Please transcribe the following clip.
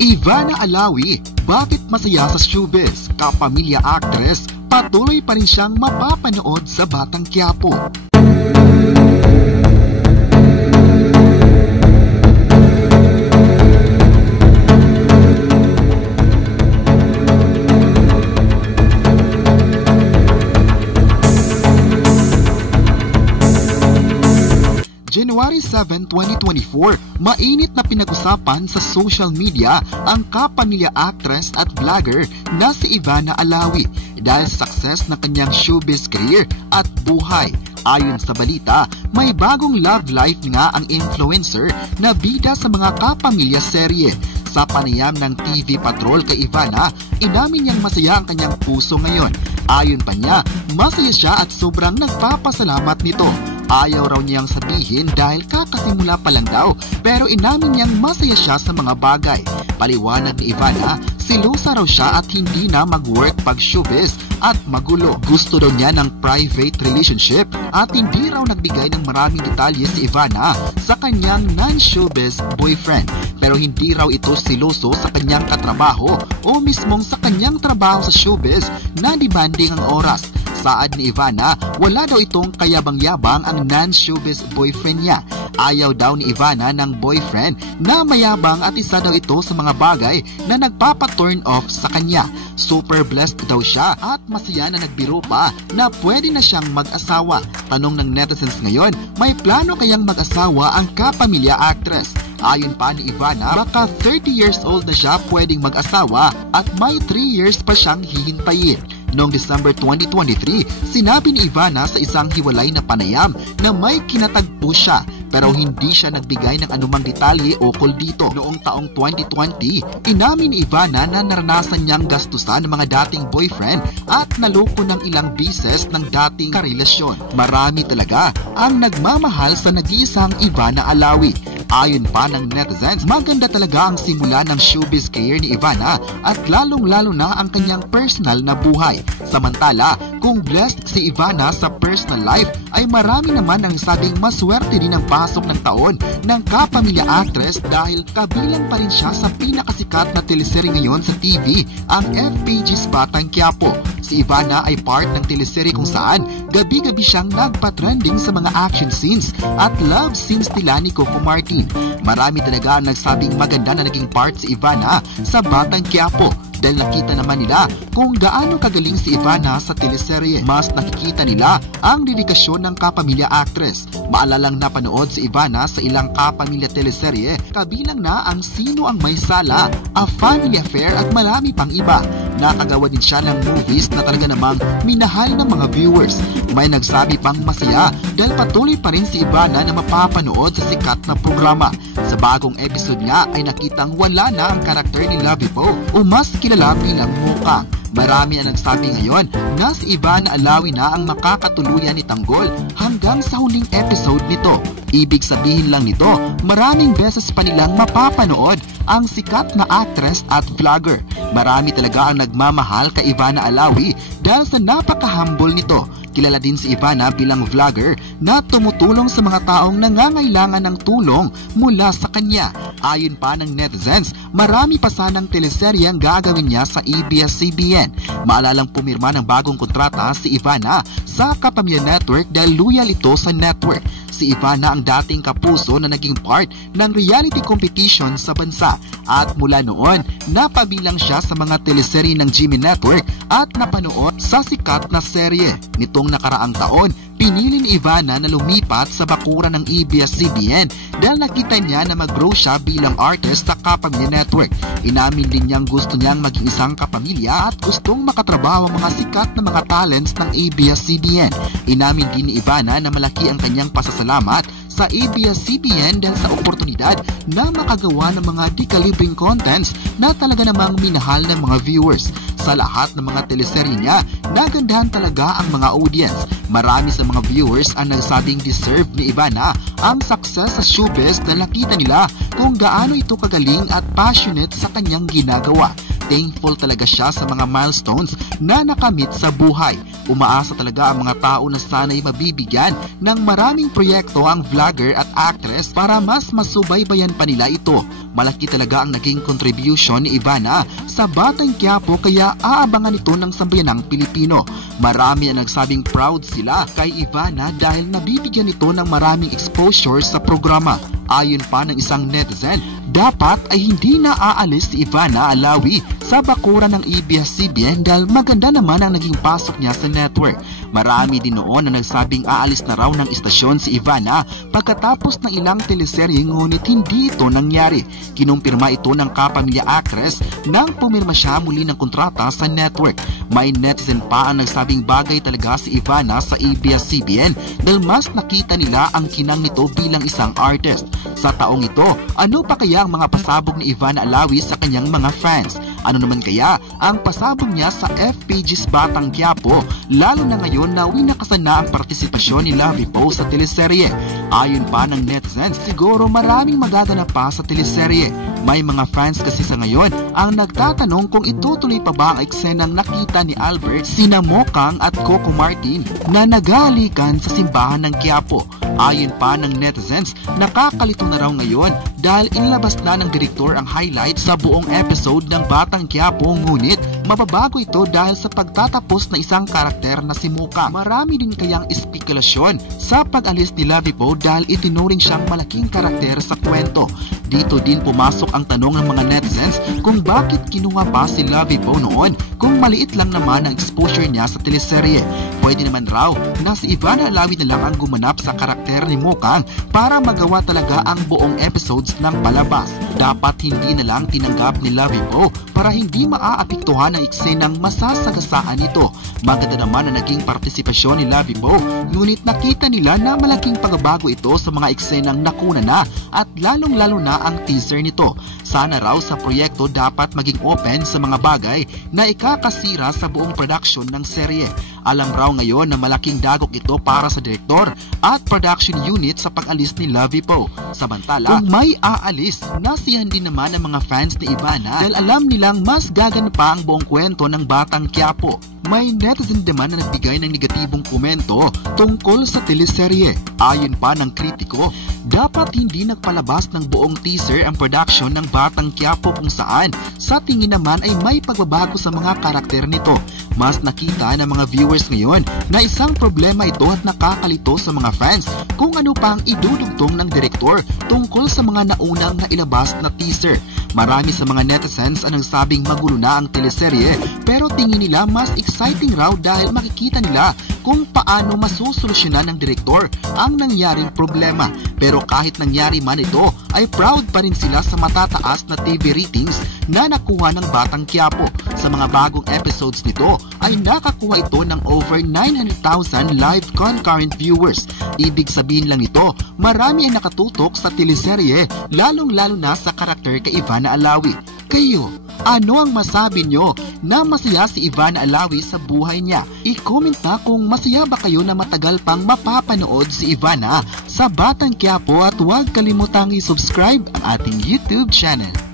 Ivana Alawi, bakit masaya sa showbiz? Kapamilya actress, patuloy pa rin siyang mapapanood sa Batang Quiapo. January 7, 2024, mainit na pinag-usapan sa social media ang kapamilya actress at vlogger na si Ivana Alawi dahil sa success ng kanyang showbiz career at buhay. Ayon sa balita, may bagong love life nga ang influencer na bida sa mga kapamilya serye. Sa panayam ng TV Patrol kay Ivana, inamin niyang masaya ang kanyang puso ngayon. Ayon pa niya, masaya siya at sobrang nagpapasalamat nito. Ayaw raw niyang sabihin dahil kakasimula pa lang daw, pero inamin niyang masaya siya sa mga bagay. Paliwanag ni Ivana, silusa raw siya at hindi na mag-work pag showbiz at magulo. Gusto daw niya ng private relationship at hindi raw nagbigay ng maraming detalye si Ivana sa kanyang non-showbiz boyfriend. Pero hindi raw ito siloso sa kanyang katrabaho o mismong sa kanyang trabaho sa showbiz na demanding ang oras. Saad ni Ivana, wala daw itong kayabang-yabang ang non-showbiz boyfriend niya. Ayaw daw ni Ivana ng boyfriend na mayabang at isa daw ito sa mga bagay na nagpapa-turn off sa kanya. Super blessed daw siya at masaya na nagbiro pa na pwede na siyang mag-asawa. Tanong ng netizens ngayon, may plano kayang mag-asawa ang kapamilya actress? Ayon pa ni Ivana, baka 30 years old na siya pwedeng mag-asawa at may 3 years pa siyang hihintayin. Noong December 2023, sinabi ni Ivana sa isang hiwalay na panayam na may kinatagpo siya pero hindi siya nagbigay ng anumang detalye ukol dito. Noong taong 2020, inamin ni Ivana na naranasan niyang gastusan ng mga dating boyfriend at naloko ng ilang bises ng dating karelasyon. Marami talaga ang nagmamahal sa nag-iisang Ivana Alawi. Ayon pa ng netizens, maganda talaga ang simula ng showbiz career ni Ivana at lalong-lalo na ang kanyang personal na buhay. Samantala, kung blessed si Ivana sa personal life, ay marami naman ang sabing maswerte din ang pasok ng taon ng kapamilya actress dahil kabilang pa rin siya sa pinakasikat na teleserye ngayon sa TV, ang FPG's Batang Quiapo. Si Ivana ay part ng teleserye kung saan gabi-gabi siyang nagpa-trending sa mga action scenes at love scenes nila ni Coco Martin. Marami talaga ang nagsabing maganda na naging part si Ivana sa Batang Quiapo dahil nakita naman nila kung gaano kagaling si Ivana sa teleserye. Mas nakikita nila ang dedikasyon ng kapamilya actress. Maalalang napanood si Ivana sa ilang kapamilya teleserye, kabilang na ang Sino ang May Sala, A Family Affair at marami pang iba. Nakagawa din siya ng movies na talaga namang minahal ng mga viewers. May nagsabi pang masaya dahil patuloy pa rin si Ivana na mapapanood sa sikat na programa. Sa bagong episode niya ay nakitang wala na ang karakter ni Lovie Poe o mas kilala bilang Mukang. Marami ang nagsabi ngayon na si Ivana Alawi na ang makakatuluyan ni Tanggol hanggang sa huling episode nito. Ibig sabihin lang nito, maraming beses pa nilang mapapanood ang sikat na actress at vlogger. Marami talaga ang nagmamahal kay Ivana Alawi dahil sa napaka-humble nito. Kilala din si Ivana bilang vlogger na tumutulong sa mga taong nangangailangan ng tulong mula sa kanya. Ayon pa ng netizens, marami pa sanang teleserye ang gagawin niya sa ABS-CBN. Maalalang pumirma ng bagong kontrata si Ivana sa Kapamilya Network dahil loyal ito sa network. Si Ivana ang dating kapuso na naging part ng reality competition sa bansa at mula noon napabilang siya sa mga teleserye ng GMA Network at napanood sa sikat na serye. Nitong nakaraang taon, pinili ni Ivana na lumipat sa bakuran ng ABS-CBN dahil nakita niya na mag-grow siya bilang artist sa Kapamilya Network. Inamin din niyang gusto niyang maging isang kapamilya at gustong makatrabaho ang mga sikat na mga talents ng ABS-CBN. Inamin din ni Ivana na malaki ang kanyang pasasalamat sa ABS-CBN dahil sa oportunidad na makagawa ng mga di-calibreng contents na talaga namang minahal ng mga viewers. Sa lahat ng mga teleserye niya, nagandahan talaga ang mga audience. Marami sa mga viewers ang nagsabing deserve ni Ivana ang success sa showbiz na nakita nila kung gaano ito kagaling at passionate sa kanyang ginagawa. thankful talaga siya sa mga milestones na nakamit sa buhay. Umaasa talaga ang mga tao na sana'y mabibigyan ng maraming proyekto ang vlogger at actress para mas masubaybayan pa nila ito. Malaki talaga ang naging contribution ni Ivana sa Batang Quiapo kaya aabangan ito ng sambayanang Pilipino. Marami ang nagsabing proud sila kay Ivana dahil nabibigyan ito ng maraming exposure sa programa. Ayon pa ng isang netizen, dapat ay hindi na aalis si Ivana Alawi sa bakuran ng ABS-CBN dahil maganda naman ang naging pasok niya sa network. Marami din noon na nagsabing aalis na raw ng istasyon si Ivana pagkatapos ng ilang teleserye ngunit hindi ito nangyari. Kinumpirma ito ng kapamilya actress nang pumirma siya muli ng kontrata sa network. May netizen pa ang nagsabing bagay talaga si Ivana sa ABS-CBN dahil mas nakita nila ang kinang nito bilang isang artist. Sa taong ito, ano pa kaya ang mga pasabog ni Ivana Alawi sa kanyang mga fans? Ano naman kaya ang pasabog niya sa FPG's Batang Quiapo lalo na ngayon na winakasan na ang partisipasyon ni Lovie Poe sa teleserye? Ayon pa ng netizens, siguro maraming magaganap pa sa teleserye. May mga fans kasi sa ngayon ang nagtatanong kung itutuloy pa ba ang eksenang nakita ni Albert, sina Mokang at Coco Martin na naghahalikan sa simbahan ng Quiapo. Ayon pa ng netizens, nakakalito na raw ngayon dahil inilabas na ng direktor ang highlight sa buong episode ng Batang Quiapo ngunit mababago ito dahil sa pagtatapos na isang karakter na si Mokang. Marami din kayang espekulasyon sa pag-alis ni Lovie Poe dahil itinuring siyang malaking karakter sa kwento. Dito din pumasok ang tanong ng mga netizens kung bakit kinuha pa si Lovie Poe noon kung maliit lang naman ang exposure niya sa teleserye. Pwede naman raw na si Ivana Alawi na lang ang gumanap sa karakter ni Mokang para magawa talaga ang buong episodes ng palabas. Dapat hindi na lang tinanggap ni Lovie Poe para hindi maaapektuhan ang eksenang masasagasaan nito. Maganda naman na naging partisipasyon ni Lovie Poe ngunit nakita nila na malaking pagbabago ito sa mga eksenang nakuna na at lalong-lalo na ang teaser nito. Sana raw sa proyekto dapat maging open sa mga bagay na ikakasira sa buong production ng serye. Alam raw ngayon na malaking dagok ito para sa direktor at production unit sa pag-alis ni Lovie Poe. Samantala, kung may aalis, nasiyahan din naman ang mga fans ni Ivana dahil alam nilang mas gagan pa ang buong kwento ng Batang Quiapo. May netizen naman na nagbigay ng negatibong komento tungkol sa teleserye. Ayon pa ng kritiko, dapat hindi nagpalabas ng buong teaser ang production ng Batang Quiapo kung saan sa tingin naman ay may pagbabago sa mga karakter nito. Mas nakita ng mga viewers ngayon na isang problema ito at nakakalito sa mga fans kung ano pa ang idudugtong ng direktor tungkol sa mga naunang nailabas na teaser. Marami sa mga netizens ang nagsabing magulo na ang teleserye pero tingin nila mas exciting raw dahil makikita nila kung paano masusolusyonan ng direktor ang nangyaring problema. Pero kahit nangyari man ito, ay proud pa rin sila sa matataas na TV ratings na nakuha ng Batang Quiapo. Sa mga bagong episodes nito, ay nakakuha ito ng over 900,000 live concurrent viewers. Ibig sabihin lang ito, marami ang nakatutok sa teleserye, lalong-lalo na sa karakter kay Ivana Alawi. Kayo, ano ang masabi nyo na masaya si Ivana Alawi sa buhay niya? I-comment na kung masaya ba kayo na matagal pang mapapanood si Ivana sa Batang Quiapo at huwag kalimutang i-subscribe ang ating YouTube channel.